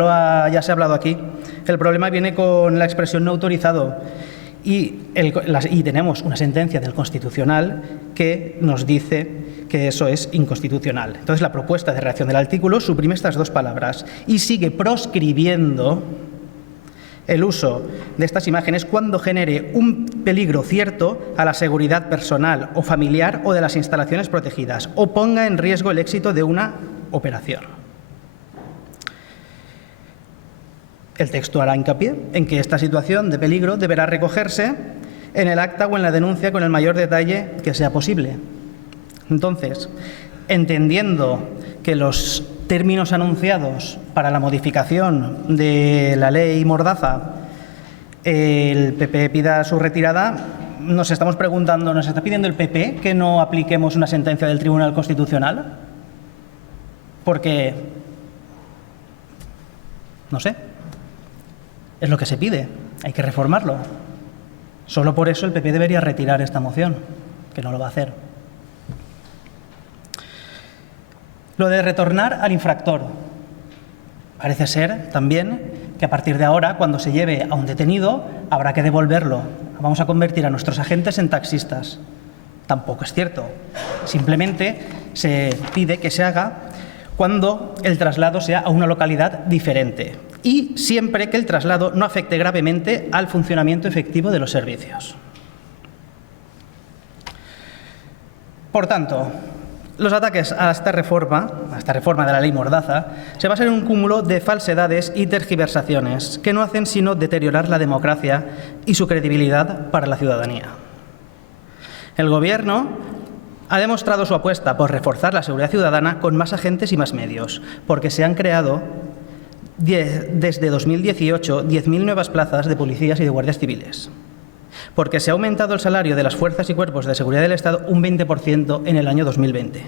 se ha hablado aquí. El problema viene con la expresión no autorizado y tenemos una sentencia del Constitucional que nos dice que eso es inconstitucional. Entonces, la propuesta de redacción del artículo suprime estas 2 palabras y sigue proscribiendo el uso de estas imágenes cuando genere un peligro cierto a la seguridad personal o familiar o de las instalaciones protegidas o ponga en riesgo el éxito de una operación. El texto hará hincapié en que esta situación de peligro deberá recogerse en el acta o en la denuncia con el mayor detalle que sea posible. Entonces, entendiendo que los términos anunciados para la modificación de la ley Mordaza, el PP pida su retirada, nos estamos preguntando, ¿nos está pidiendo el PP que no apliquemos una sentencia del Tribunal Constitucional? Porque, no sé, Es lo que se pide. Hay que reformarlo. Solo por eso el PP debería retirar esta moción, que no lo va a hacer. Lo de retornar al infractor. Parece ser también que a partir de ahora, cuando se lleve a un detenido, habrá que devolverlo. Vamos a convertir a nuestros agentes en taxistas. Tampoco es cierto. Simplemente se pide que se haga cuando el traslado sea a una localidad diferente y siempre que el traslado no afecte gravemente al funcionamiento efectivo de los servicios. Por tanto, los ataques a esta reforma de la ley Mordaza, se basan en un cúmulo de falsedades y tergiversaciones que no hacen sino deteriorar la democracia y su credibilidad para la ciudadanía. El Gobierno ha demostrado su apuesta por reforzar la seguridad ciudadana con más agentes y más medios, porque se han creado desde 2018 10.000 nuevas plazas de policías y de guardias civiles, porque se ha aumentado el salario de las fuerzas y cuerpos de seguridad del Estado un 20% en el año 2020.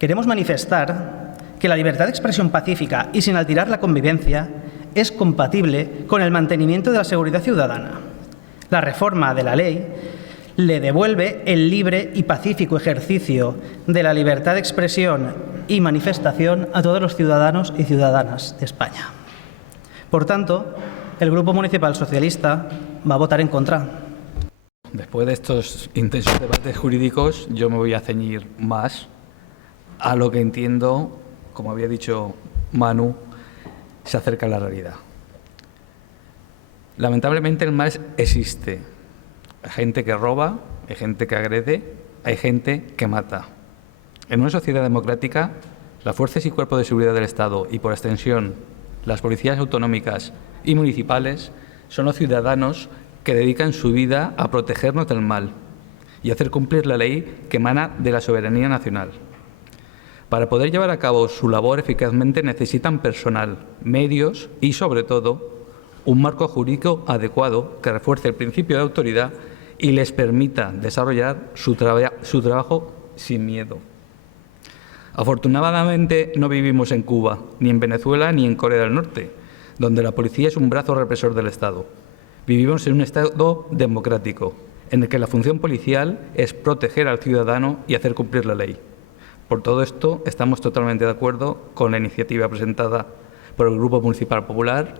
Queremos manifestar que la libertad de expresión pacífica y sin alterar la convivencia es compatible con el mantenimiento de la seguridad ciudadana. La reforma de la ley le devuelve el libre y pacífico ejercicio de la libertad de expresión y manifestación a todos los ciudadanos y ciudadanas de España. Por tanto, el Grupo Municipal Socialista va a votar en contra. Después de estos intensos debates jurídicos, yo me voy a ceñir más a lo que entiendo, como había dicho Manu, se acerca a la realidad. Lamentablemente el mal existe. Hay gente que roba, hay gente que agrede, hay gente que mata. En una sociedad democrática, las fuerzas y cuerpos de seguridad del Estado y, por extensión, las policías autonómicas y municipales son los ciudadanos que dedican su vida a protegernos del mal y hacer cumplir la ley que emana de la soberanía nacional. Para poder llevar a cabo su labor eficazmente necesitan personal, medios y, sobre todo, un marco jurídico adecuado que refuerce el principio de autoridad y les permita desarrollar su trabajo sin miedo. Afortunadamente no vivimos en Cuba, ni en Venezuela, ni en Corea del Norte, donde la policía es un brazo represor del Estado. Vivimos en un Estado democrático, en el que la función policial es proteger al ciudadano y hacer cumplir la ley. Por todo esto, estamos totalmente de acuerdo con la iniciativa presentada por el Grupo Municipal Popular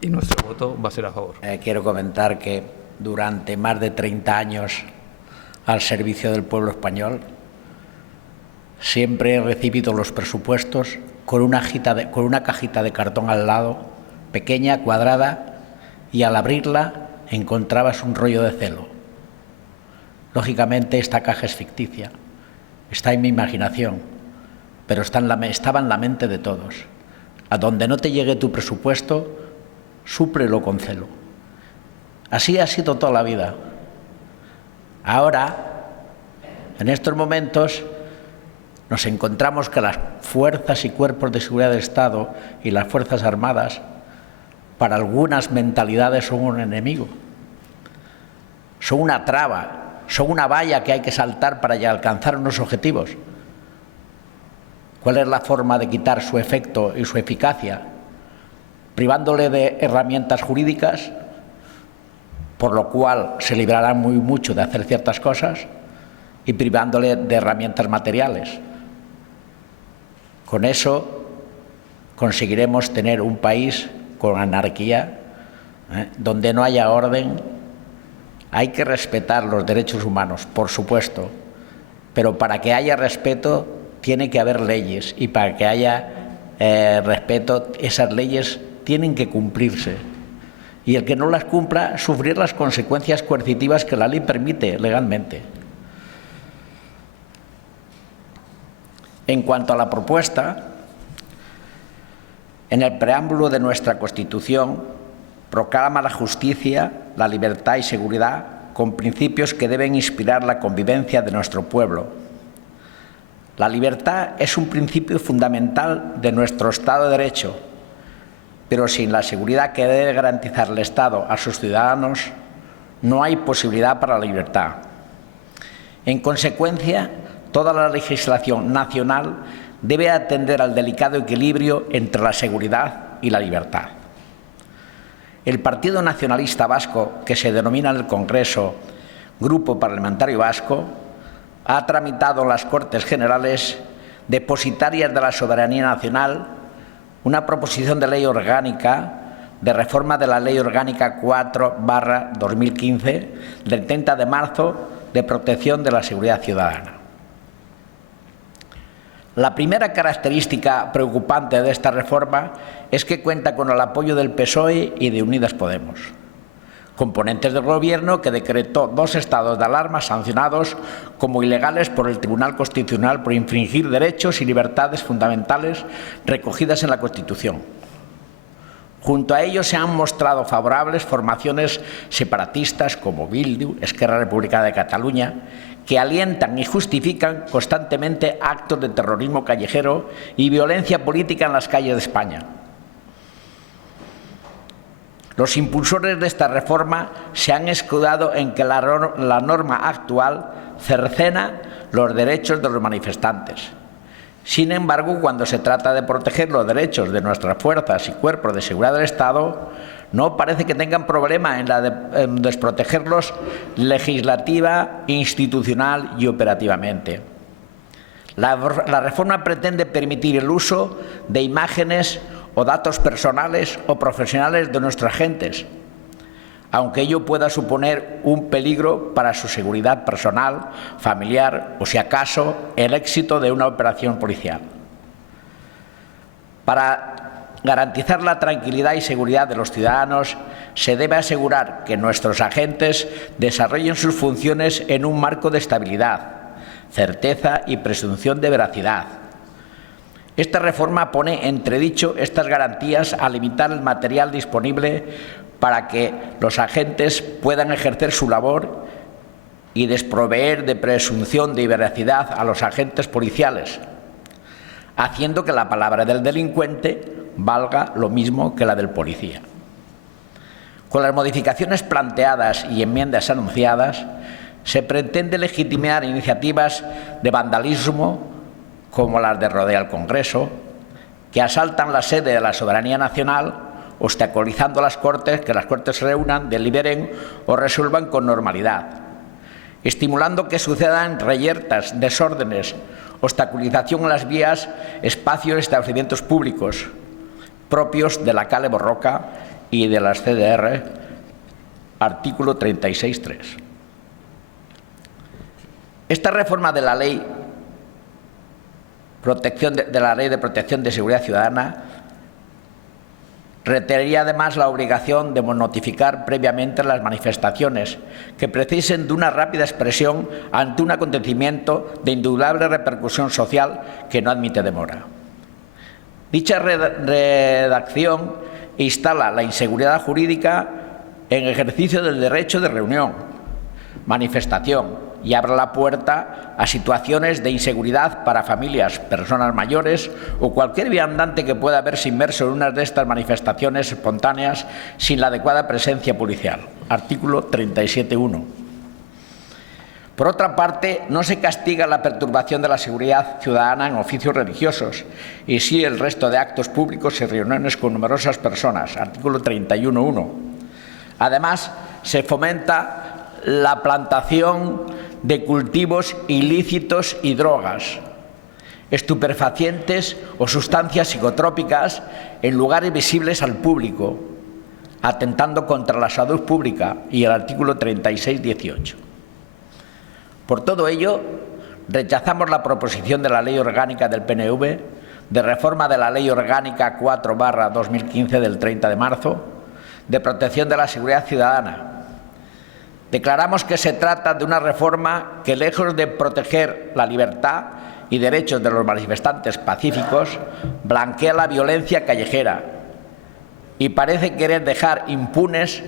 y nuestro voto va a ser a favor. Quiero comentar que durante más de 30 años al servicio del pueblo español siempre he recibido los presupuestos con una cajita de cartón al lado, pequeña, cuadrada, y al abrirla encontrabas un rollo de celo. Lógicamente esta caja es ficticia, está en mi imaginación, pero estaba en la mente de todos. A donde no te llegue tu presupuesto, súplelo con celo. Así ha sido toda la vida. Ahora, en estos momentos, nos encontramos que las fuerzas y cuerpos de seguridad del Estado y las Fuerzas Armadas, para algunas mentalidades, son un enemigo. Son una traba, son una valla que hay que saltar para alcanzar unos objetivos. ¿Cuál es la forma de quitar su efecto y su eficacia? Privándole de herramientas jurídicas, por lo cual se librará mucho de hacer ciertas cosas, y privándole de herramientas materiales. Con eso conseguiremos tener un país con anarquía, donde no haya orden. Hay que respetar los derechos humanos, por supuesto, pero para que haya respeto tiene que haber leyes, y para que haya respeto, esas leyes tienen que cumplirse. Y el que no las cumpla, sufrir las consecuencias coercitivas que la ley permite legalmente. En cuanto a la propuesta, en el preámbulo de nuestra Constitución proclama la justicia, la libertad y seguridad con principios que deben inspirar la convivencia de nuestro pueblo. La libertad es un principio fundamental de nuestro Estado de Derecho, pero sin la seguridad que debe garantizar el Estado a sus ciudadanos, no hay posibilidad para la libertad. En consecuencia, toda la legislación nacional debe atender al delicado equilibrio entre la seguridad y la libertad. El Partido Nacionalista Vasco, que se denomina en el Congreso Grupo Parlamentario Vasco, ha tramitado en las Cortes Generales, depositarias de la soberanía nacional, una proposición de ley orgánica de reforma de la Ley Orgánica 4/2015 del 30 de marzo de protección de la seguridad ciudadana. La primera característica preocupante de esta reforma es que cuenta con el apoyo del PSOE y de Unidas Podemos, componentes del Gobierno que decretó 2 estados de alarma sancionados como ilegales por el Tribunal Constitucional por infringir derechos y libertades fundamentales recogidas en la Constitución. Junto a ellos se han mostrado favorables formaciones separatistas como Bildu, Esquerra Republicana de Cataluña, que alientan y justifican constantemente actos de terrorismo callejero y violencia política en las calles de España. Los impulsores de esta reforma se han escudado en que la norma actual cercena los derechos de los manifestantes. Sin embargo, cuando se trata de proteger los derechos de nuestras fuerzas y cuerpos de seguridad del Estado, no parece que tengan problema en desprotegerlos legislativa, institucional y operativamente. La reforma pretende permitir el uso de imágenes o datos personales o profesionales de nuestros agentes, aunque ello pueda suponer un peligro para su seguridad personal, familiar o, si acaso, el éxito de una operación policial. Para garantizar la tranquilidad y seguridad de los ciudadanos, se debe asegurar que nuestros agentes desarrollen sus funciones en un marco de estabilidad, certeza y presunción de veracidad. Esta reforma pone entredicho estas garantías al limitar el material disponible para que los agentes puedan ejercer su labor y desproveer de presunción de veracidad a los agentes policiales, haciendo que la palabra del delincuente valga lo mismo que la del policía. Con las modificaciones planteadas y enmiendas anunciadas, se pretende legitimar iniciativas de vandalismo como las de Rodea el Congreso, que asaltan la sede de la soberanía nacional, obstaculizando que las Cortes se reúnan, deliberen o resuelvan con normalidad, estimulando que sucedan reyertas, desórdenes, obstaculización en las vías, espacios y establecimientos públicos, propios de la Kale Borroka y de las CDR, artículo 36.3. Esta reforma de la Ley de Protección de Seguridad Ciudadana requeriría además la obligación de notificar previamente las manifestaciones que precisen de una rápida expresión ante un acontecimiento de indudable repercusión social que no admite demora. Dicha redacción instala la inseguridad jurídica en ejercicio del derecho de reunión, manifestación y abre la puerta a situaciones de inseguridad para familias, personas mayores o cualquier viandante que pueda verse inmerso en una de estas manifestaciones espontáneas sin la adecuada presencia policial. Artículo 37.1. Por otra parte, no se castiga la perturbación de la seguridad ciudadana en oficios religiosos y sí el resto de actos públicos y reuniones con numerosas personas. Artículo 31.1. Además, se fomenta la plantación de cultivos ilícitos y drogas, estupefacientes o sustancias psicotrópicas en lugares visibles al público, atentando contra la salud pública y el artículo 36.18. Por todo ello, rechazamos la proposición de la Ley Orgánica del PNV de reforma de la Ley Orgánica 4/2015 del 30 de marzo de protección de la seguridad ciudadana. Declaramos que se trata de una reforma que, lejos de proteger la libertad y derechos de los manifestantes pacíficos, blanquea la violencia callejera y parece querer dejar impunes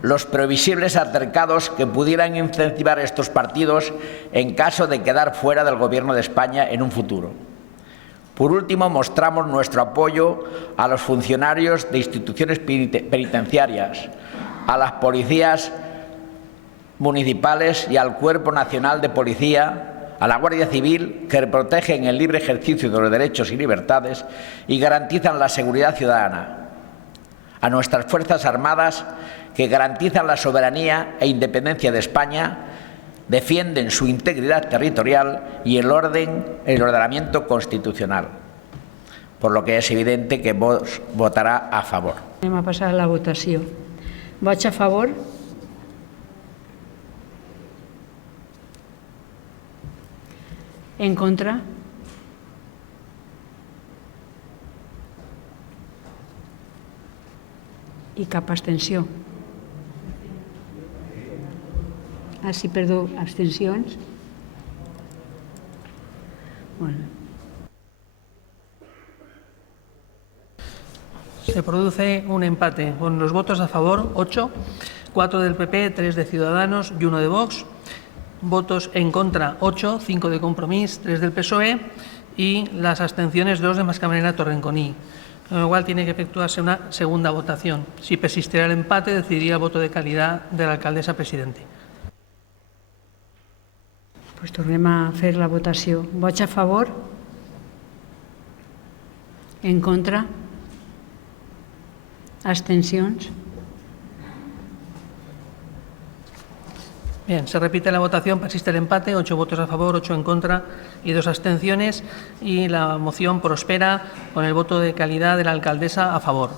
los previsibles altercados que pudieran incentivar estos partidos en caso de quedar fuera del Gobierno de España en un futuro. Por último, mostramos nuestro apoyo a los funcionarios de instituciones penitenciarias, a las policías municipales y al Cuerpo Nacional de Policía, a la Guardia Civil, que protegen el libre ejercicio de los derechos y libertades y garantizan la seguridad ciudadana, a nuestras Fuerzas Armadas, que garantizan la soberanía e independencia de España, defienden su integridad territorial y el ordenamiento constitucional, por lo que és evidente que votarà a favor. Anem a passar a la votació. Vots a favor? En contra? I cap abstenció. Ah, sí, perdó, abstencions? Bueno. Se produce un empate con los votos a favor 8, 4 del PP, 3 de Ciudadanos y 1 de Vox. Votos en contra 8, 5 de Compromís, 3 del PSOE y las abstenciones 2 de Mascamarena Torrenconí. Con lo cual tiene que efectuarse una segunda votación. Si persistiera el empate, decidiría el voto de calidad de la alcaldesa presidente. Pues tornem a fer la votació. Vots a favor? En contra? Abstencions? Bien, se repite la votación, persiste el empate, 8 votos a favor, 8 en contra y 2 abstenciones y la moción prospera con el voto de calidad de la alcaldesa a favor.